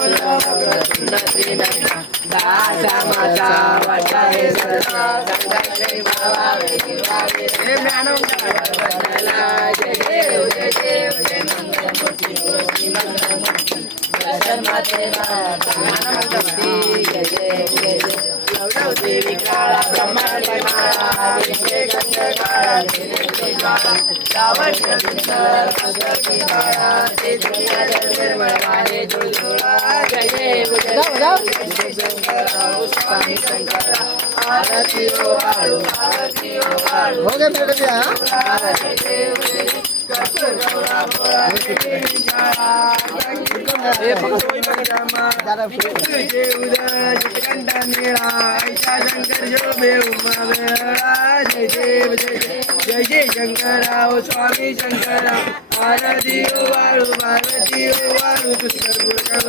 उन्नती नका दासा माता वाटाळे सदा संगाई बाबा वेगवावे हे ज्ञानोला जय देव जय देव जय मंगलमूर्ती मंगलमूर्ती दर्शन माते ज्ञानमंगलमूर्ती जय देव जय देव देवी काळा ब्रह्मांडी माळा विषय गंध काळा देवी काळा लावण्य सुंदर कसरती काळा ते दुनिया निर्मळ वाहे जुळजुळा जय देव जय देव शंकराव स्वामी शंकरा आरती ओ आळू आरती ओ आळू हो गया जय देव जय देव कर्पूरगौरा भोळा देवी काळा हे भगवान जगदम्बा जय उदय जगदंडा मेळा ऐसा शंकर शोभे उमा वेळा जय देव जय देव जय जय शंकराव स्वामी शंकरा आरती ओ वाळू भारती ओ वाळू पुष्कर